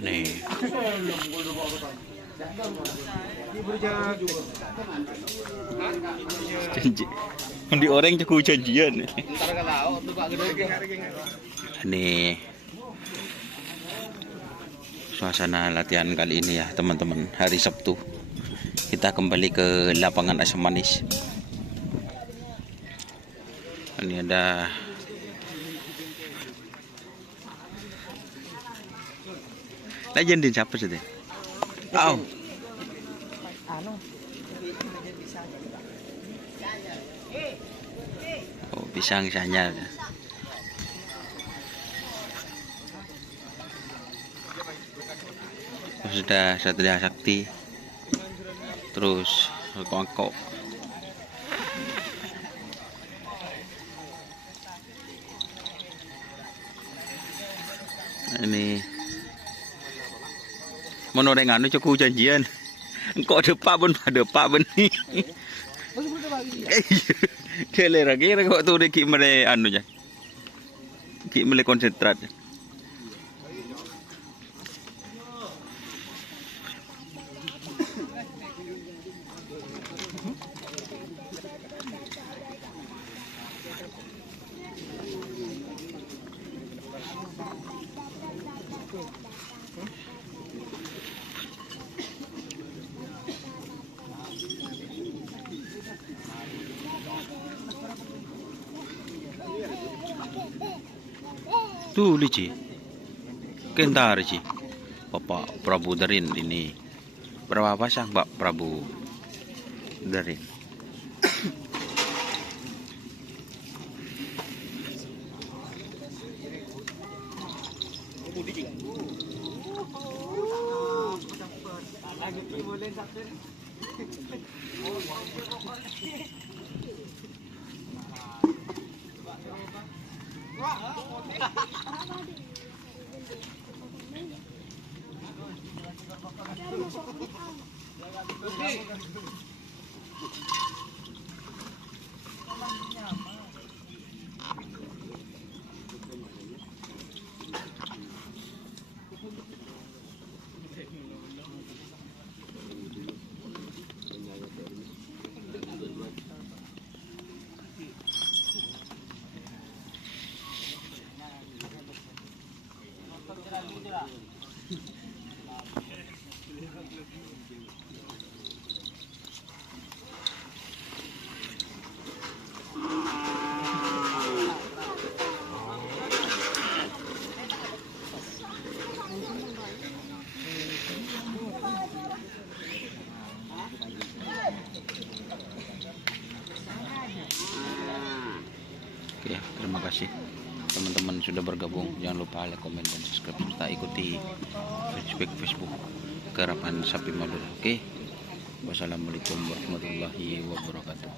Nih. Janji. Di orang cukup janjian. Nih. Suasana latihan kali ini ya teman-teman, hari Sabtu. Kita kembali ke lapangan Asam Manis. Ini ada legend siapa sih? Oh. Oh, pisang sanyal. Sudah Satria Sakti. Terus kongkok. Ini menoreng anu cukup janjian. Engkau depak pun nih. Kele lagi kok tuh ki mere anu ya. Ki mere konsentrat. Tuh Lici, kentar Lici, Bapak Prabu Darin ini berapa pasang Pak Prabu Darin? Oke, terima kasih teman-teman sudah bergabung. Jangan lupa like, komen, dan subscribe serta ikuti Facebook Karapan Sapi Madura. Oke, wassalamualaikum warahmatullahi wabarakatuh.